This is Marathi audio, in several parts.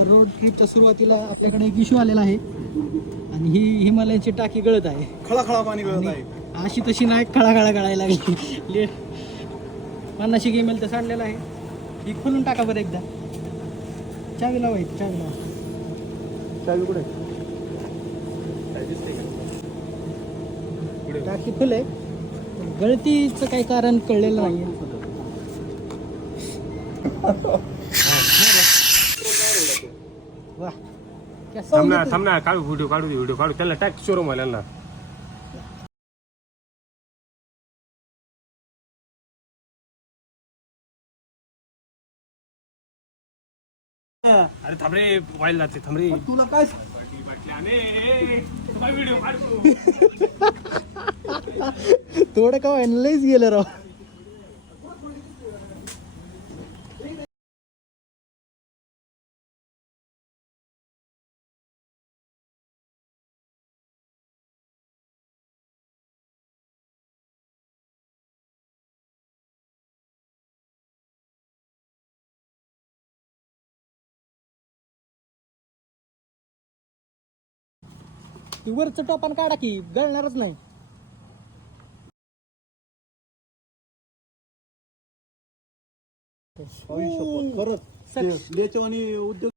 तर रोड ट्रिपच्या सुरुवातीला आपल्याकडे एक इश्यू आलेला आहे आणि ही हिमालयाची टाकी गळत आहे. खळाखळा पाणी गळत आहे. अशी तशी नाही, खळाखळा गळायला लागली. लेट 50 ml तर सांडलेला आहे. ही खोलून टाका बरं एकदा. चावी लावायची, चावी लावा. चावी कुठे टाकी फुल आहे. गळतीचं काही कारण कळलेलं नाही. वा, थांबना काढू व्हिडिओ काढू त्याला टाक शोरूम वाल्यांना. अरे थांब रे, व्हायला लागते. थांब रे, तुला काय व्हिडिओ काढू. थोडं का लईच गेलं राव. ती वरचं टोपण काढा की, गळणारच नाही. खरंच लेचो आणि उद्योग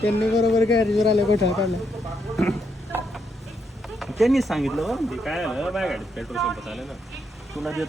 त्यांनी बरोबर गॅरेजवर आले, गोठा काढला. त्यांनी सांगितलं बा. ते काय झालं, माझ्या गाडीत पेट्रोल संपत आलं ना. तुला देत